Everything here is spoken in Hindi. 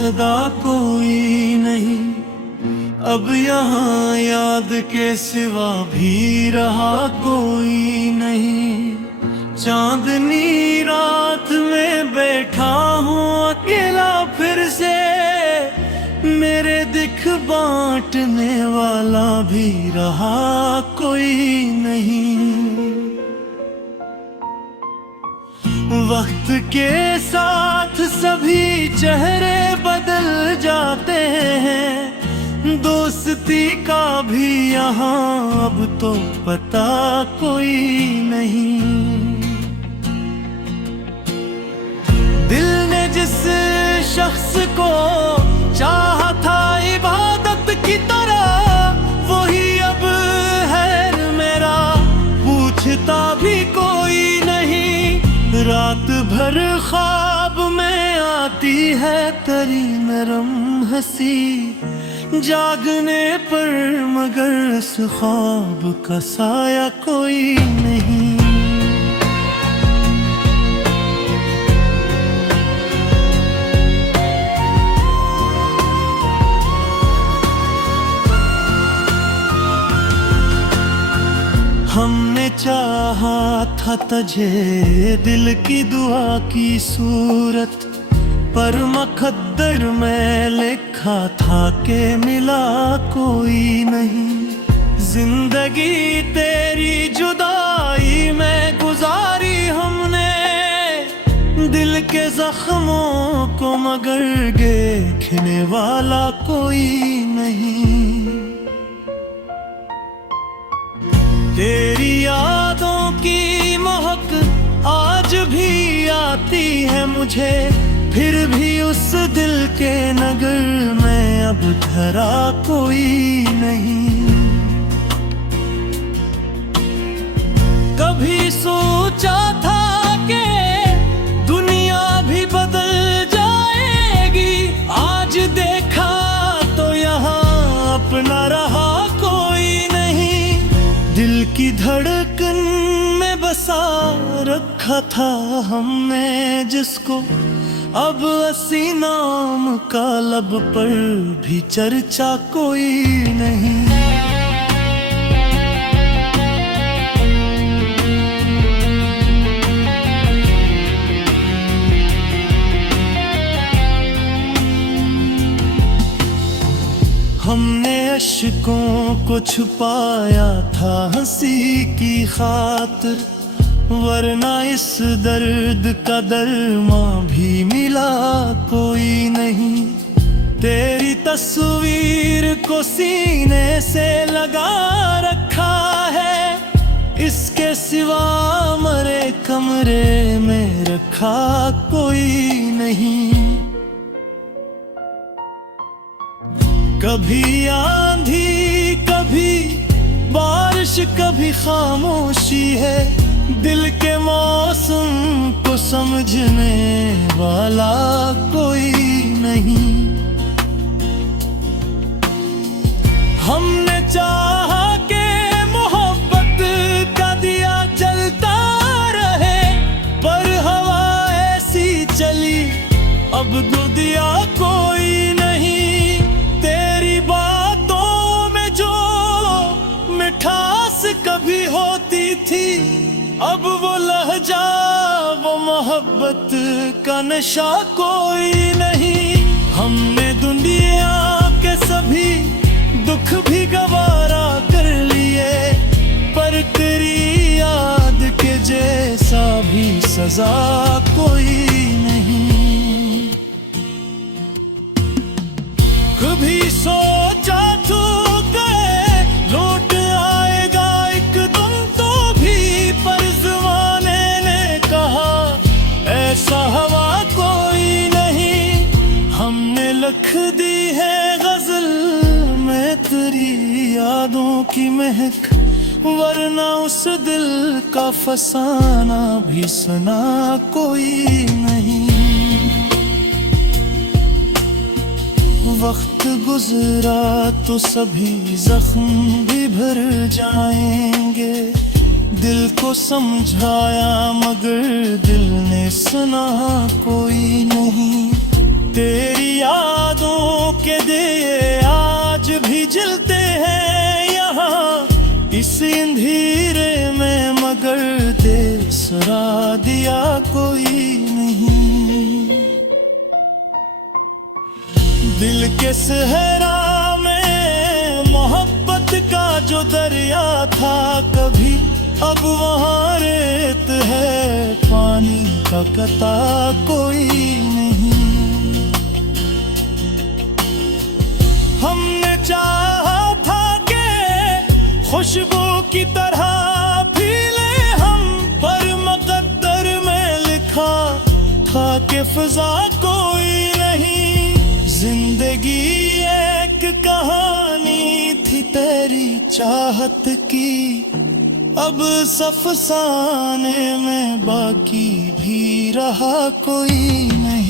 सदा कोई नहीं। अब यहाँ याद के सिवा भी रहा कोई नहीं। चांदनी रात में बैठा हूँ अकेला फिर से, मेरे दिख बांटने वाला भी रहा कोई नहीं। वक्त के साथ सभी चेहरे बदल जाते हैं, दोस्ती का भी यहाँ अब तो पता कोई नहीं। दिल ने जिस शख्स को चाहा था इबादत की तरह, वही अब है मेरा, पूछता भी कोई नहीं। रात भर ख्वाब में आती है तेरी नरम हंसी, जागने पर मगर इस ख्वाब का साया कोई नहीं। हमने चाहा था तुझे दिल की दुआ की सूरत, पर मुकद्दर में लिखा था कि मिला कोई नहीं। जिंदगी तेरी जुदाई में गुजारी हमने, दिल के जख्मों को मगर देखने वाला कोई नहीं। तेरी यादों की महक आज भी आती है मुझे, फिर भी उस दिल के नगर में अब धरा कोई नहीं। कभी सोचा था कि दुनिया भी बदल जाएगी, आज देखा तो यहाँ अपना रहा कोई नहीं। दिल की धड़कन में बसा रखा था हमने जिसको, अब असी नाम का लब पर भी चर्चा कोई नहीं। हमने अश्कों को छुपाया था हंसी की खातिर, वरना इस दर्द का दरमा भी मिला कोई नहीं। तेरी तस्वीर को सीने से लगा रखा है, इसके सिवा मरे कमरे में रखा कोई नहीं। कभी आंधी कभी बारिश कभी खामोशी है, दिल के मौसम को समझने वाला कोई नहीं। हमने चाहा कि मोहब्बत का दिया जलता रहे, पर हवा ऐसी चली अब तो दिया कोई नहीं। तेरी बातों में जो मिठास कभी होती थी, अब वो लहजा वो मोहब्बत का नशा कोई नहीं। हमने दुनिया के सभी दुख भी गवारा कर लिए, पर तेरी याद के जैसा भी सजा कोई नहीं। कभी सोचा तो लौट आएगा एक दिन तो भी, पर ज़माने ने कहा ऐसा हवा कोई नहीं। हमने लिख दी है गजल में तेरी यादों की महक, वरना उस दिल का फसाना भी सुना कोई नहीं। वक्त गुजरा तो सभी जख्म भी भर जाएंगे, दिल को समझाया मगर दिल ने सुना कोई नहीं। तेरी याद के दिए आज भी जलते हैं यहाँ इस अंधेरे में, मगर दे सुरा दिया कोई नहीं। दिल के सहरा में मोहब्बत का जो दरिया था कभी, अब वहाँ रेत है, पानी का कता कोई नहीं। हमने चाहा था कि खुशबू की तरह फैले हम, पर मुकद्दर में लिखा था कि फिजा कोई नहीं। जिंदगी एक कहानी थी तेरी चाहत की, अब इस अफसाने में बाकी भी रहा कोई नहीं।